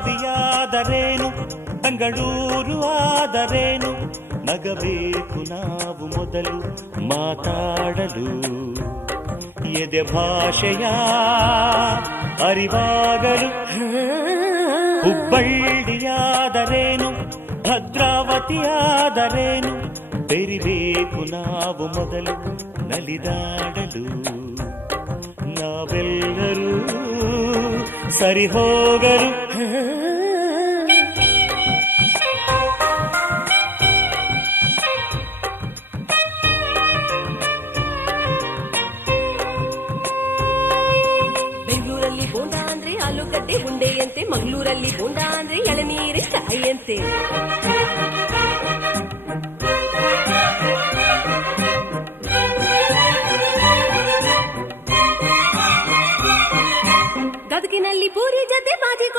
ಬೆಳಗಾವಿಯಾದರೇನು ಬೆಂಗಳೂರು ಆದರೇನು ನಗಬೇಕು ನಾವು ಮೊದಲು ಮಾತಾಡಲು ಎದೆ ಭಾಷೆಯ ಅರಿವಾಗಲು ಹುಬ್ಬಳ್ಳಿಯಾದರೇನು ಭದ್ರಾವತಿಯಾದರೇನು ಬೆರಿಬೇಕು ನಾವು ಮೊದಲು ನಲಿದಾಡಲು ಸರಿ ಹೋಗಲು ಬೆಂಗಳೂರಲ್ಲಿ ಬೋಂಡ ಅಂದ್ರೆ ಆಲೂಗಡ್ಡೆ ಉಂಡೆಯಂತೆ ಮಂಗಳೂರಲ್ಲಿ ಬೋಂಡ ಅಂದ್ರೆ ಎಳನೀರಿನ ಕಾಯಿಯಂತೆ ಕೆಂಕಿನಲ್ಲಿ ಪೂರಿ ಜೊತೆ ಬಾಜಿ